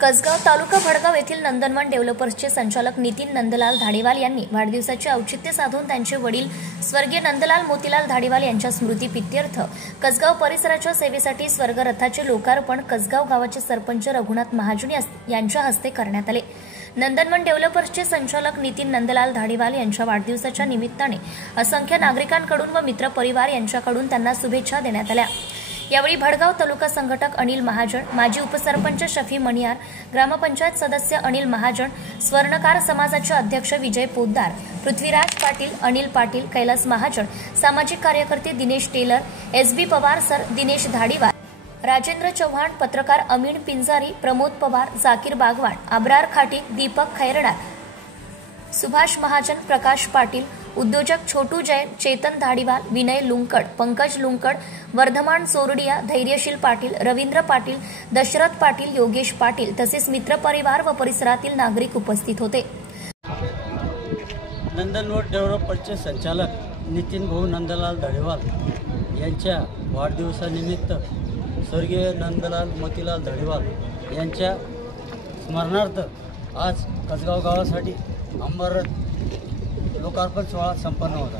कसगाव तालुका भडगाव येथील नंदनवन डेव्हलपर्सचे संचालक नितीन नंदलाल धाडेवाल यांनी वाढदिवसाचे औचित्य साधून त्यांचे वडील स्वर्गीय नंदलाल मोतीलाल धाडेवाल यांच्या स्मृतीप्रीत्यर्थ कसगाव परिसराच्या सेवेसाठी स्वर्गरथाचे लोकार्पण कसगाव गावाचे सरपंच रघुनाथ महाजन यांच्या हस्ते करण्यात आले। नंदनवन डेव्हलपर्सचे संचालक नितीन नंदलाल धाडेवाल यांच्या वाढदिवसाच्या निमित्ताने असंख्य नागरिकांकडून व मित्रपरिवार यांच्याकडून त्यांना शुभेच्छा देण्यात आल्या। यावेळी भडगाव तालुका संघटक अनिल महाजन, माजी उपसरपंच शफी मणियार, ग्रामपंचायत सदस्य अनिल महाजन, स्वर्णकार समाजाचे अध्यक्ष विजय पोद्दार, पृथ्वीराज पाटील, अनिल पाटील, कैलास महाजन, सामाजिक कार्यकर्ते दिनेश टेलर, एसबी पवार सर, दिनेश धाडेवाल, राजेंद्र चव्हाण, पत्रकार अमीन पिंजारी, प्रमोद पवार, जाकीर बागवान, अब्रार खाटीक, दीपक खैरनार, सुभाष महाजन, प्रकाश पाटील, उद्योजक छोटू जैन, चेतन धाडीवाल, विनय लुंकड, पंकज लुंकड, वर्धमान सोरडिया, धैर्यशील पाटील, रवींद्र पाटील, दशरथ पाटील, योगेश पाटील तसेच मित्रपरिवार व परिसरातील नागरिक उपस्थित होते। नंदनवन डेव्हलपर्सचे संचालक नितीन भाऊ नंदलाल धाडेवाल यांच्या वाढदिवसानिमित्त स्वर्गीय नंदलाल मोतीलाल धाडेवाल यांच्या स्मरणार्थ आज कसगाव गावासाठी अंबरनाथ लोकार्पण सोहळा संपन्न होता।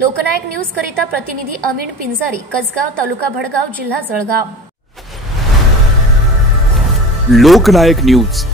लोकनायक न्यूज करिता प्रतिनिधी अमीन पिंजारी, कसगाव तालुका भडगाव, जिल्हा जळगाव। लोकनायक न्यूज